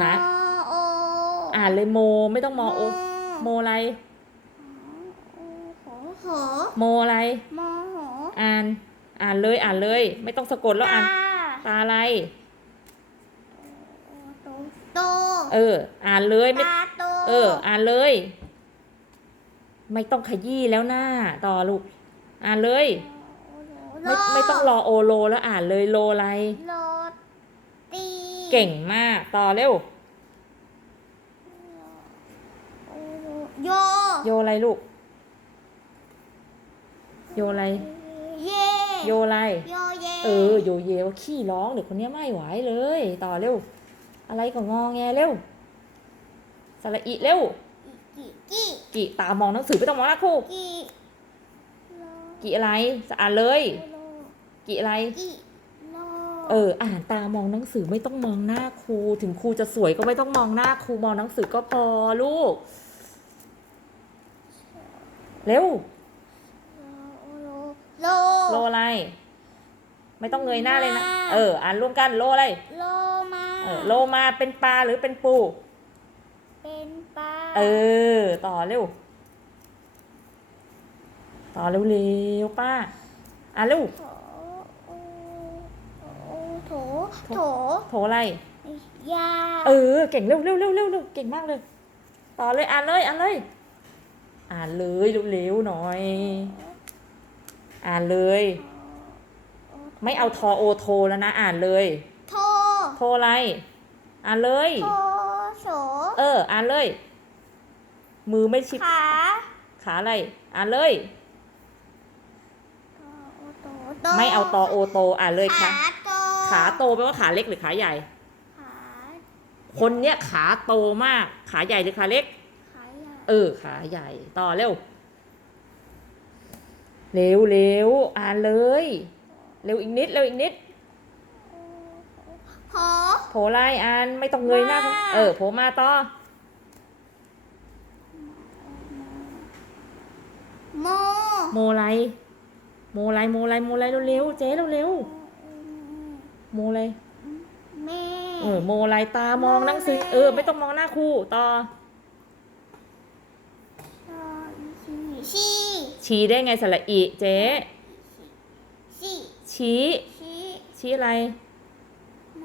หนาโออ่านเลยโมไม่ต้องมอโอ โมอะไรโหโหโมอะไรโมโหอ่าน อ่านเลยอ่านเลย ไม่ต้องสะกดแล้วอ่าน ตาอะไรโตโตเออ อ่านเลยไม่ตาโตเออ อ่านเลย ไม่ต้องขยี้แล้วหน้าต่อลูก อ่านเลยโลไม่ไม่ต้องรอโอโลแล้วอ่านเลยโลอะไรโลตี เก่งมาก ต่อเร็ว โย โยอะไรลูก โยอะไร เย โยอะไร โยเย เออ โยเยว่าขี้ร้องเด็กคนเนี้ยไม่ไหวเลย ต่อเร็ว อะไรก็งอแงเร็วสระอิเร็ว กิกิกิตามองหนังสือไม่ต้องมองหน้าครูกิโลกิอะไรอ่านเลยโลกิอะไรกิโล เอออ่านตามองหนังสือไม่ต้องมองหน้าครู ถึงครูจะสวยก็ไม่ต้องมองหน้าครูมองหนังสือก็พอลูก เร็วโลโลโลอะไร ไม่ต้องเงยหน้าเลยนะ เออ อ่านร่วมกันโลอะไรโลมาเออโลมาเป็นปลาหรือเป็นปู เป็นปลาเออ ต่อเร็ว ต่อเร็วเร็วๆป้า อ่านเร็วโถโอโอ โถโถ โถอะไร ยา เออ เก่งเร็วเร็วเร็วเร็วเร็วเก่งมากเลย ต่อเลยอ่านเลยอ่านเลย อ่านเลยเร็วๆหน่อย อ่านเลย ไม่เอาทอโอโทแล้วนะ อ่านเลย โท โทรอะไร อ่านเลย โทโฉเออ อ่านเลย มือไม่ชิด ขา ขาอะไร อ่านเลยโตโตไม่เอาตอโอโต อ่านเลยค่ะ ขาโต ขาโตแปลว่าขาเล็กหรือขาใหญ่ ขาคนเนี้ยขาโตมาก ขาใหญ่หรือขาเล็ก ขาใหญ่เออ ขาใหญ่ ต่อเร็ว เร็วเร็วอ่านเลย เร็วอีกนิด เร็วอีกนิดพอโผไล่อ่านไม่ต้องเงยหน้ามาเออ โผมาต่อ โม โมไลโมไลโมไลโมไลเร็วๆเจ๊เร็วๆ โมไลแม่ เออโมไลตามองหนังสือ เออ ไม่ต้องมองหน้าครูต่อ ชีชี้ได้ไงสระอีเจ๊ ชีชี้ ชีชี้อะไร โน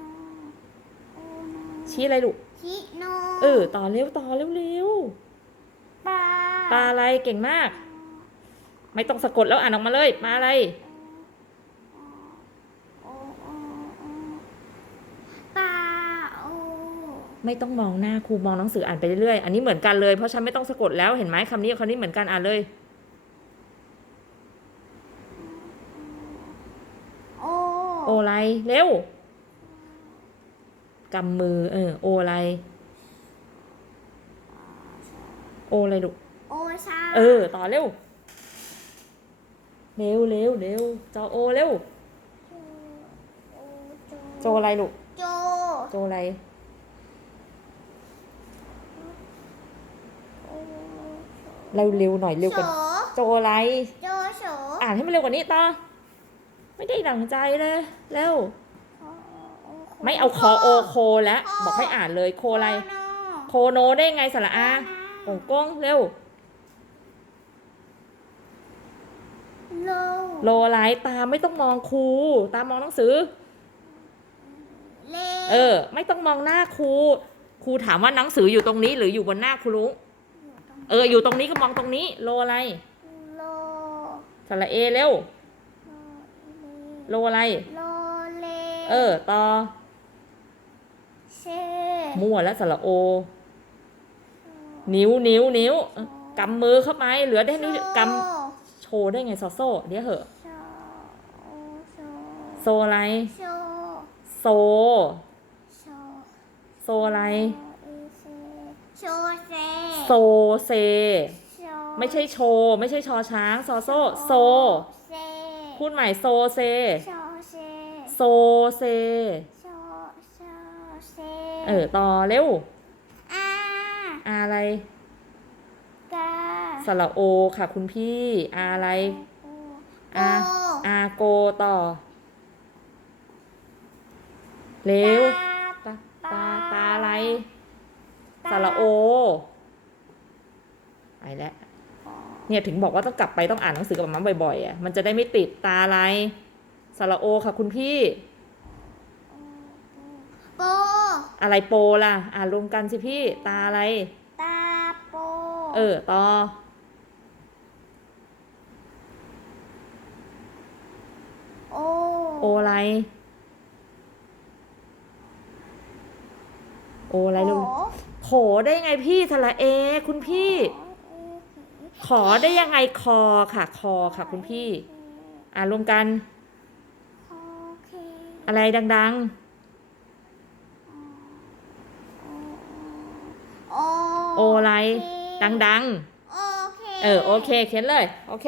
โอโนชี้อะไรลูก ชิโนเออ ต่อเร็วต่อเร็วเร็วปลาปลาอะไรเก่งมาก ไม่ต้องสะกดแล้วอ่านออกมาเลยปลาอะไร โอโอโอปลาโอ ไม่ต้องมองหน้าครูมองหนังสืออ่านไปเรื่อยๆ อันนี้เหมือนกันเลยเพราะฉันไม่ต้องสะกดแล้วเห็นไหมคำนี้กับคำนี้เหมือนกันอ่านเลยโอโออะไรเร็วกำมือ เออ โออะไรโออะไรลูกโอชาเออ ต่อเร็ว เร็วเร็วเร็วจอโอเร็วโอโจโจอะไรลูก โจ โจอะไร โอ เร็วเร็วหน่อยเร็วกว่าโฉโจอะไร โจโฉอ่านให้มันเร็วกว่านี้ต่อไม่ได้ดังใจเลยเร็วไม่เอาคอโอโคแล้วบอกให้อ่านเลยโคอะไร โคโนได้ไงสระอาโงกงเร็วโลโลไลตาไม่ต้องมองครู ตามองหนังสือเลเออ ไม่ต้องมองหน้าครู ครูถามว่าหนังสืออยู่ตรงนี้หรืออยู่บนหน้าครูลุง เออ อยู่ตรงนี้ก็มองตรงนี้ โลอะไร โลสระเอเร็ว โลอะไร โลเลเออ ต่อ เชมั่วแล้วสระโอ นิ้วนิ้วนิ้วเออกำมือเข้าไปเหลือได้นิ้วกำโชว์ได้ไงซอโซ่เดี๋ยวเหอะโชโชโซอะไรโชโซโชโซอะไร โชเซโซเซโชไม่ใช่โชว์ไม่ใช่ชอช้างซอโซโซ เซพูดใหม่โซเซ โชเซโซเซ โชโชเซเออ ต่อเร็ว อาอาอะไร กาสระโอค่ะคุณพี่อาอะไรโออาอาโกต่อ เร็ว ตาตาตาอะไร สระโอไปแล้วเนี่ยถึงบอกว่าต้องกลับไปต้องอ่านหนังสือกับมัมบ่อยๆอะมันจะได้ไม่ติดตาอะไรสระโอค่ะคุณพี่ โป อะไรโปล่ะ อ่านรวมกันสิพี่ ตาอะไร ตาโป เออต่อโอ โออะไร โออะไรลูก โโขได้ยังไงพี่สระเอ คุณพี่ ขอได้ยังไงคอค่ะ คอค่ะ คุณพี่ อ่านรวมกันโอเคอะไรดังโอๆโออะไร ดังโอเคๆเออ โอเค เขียนเลย โอเค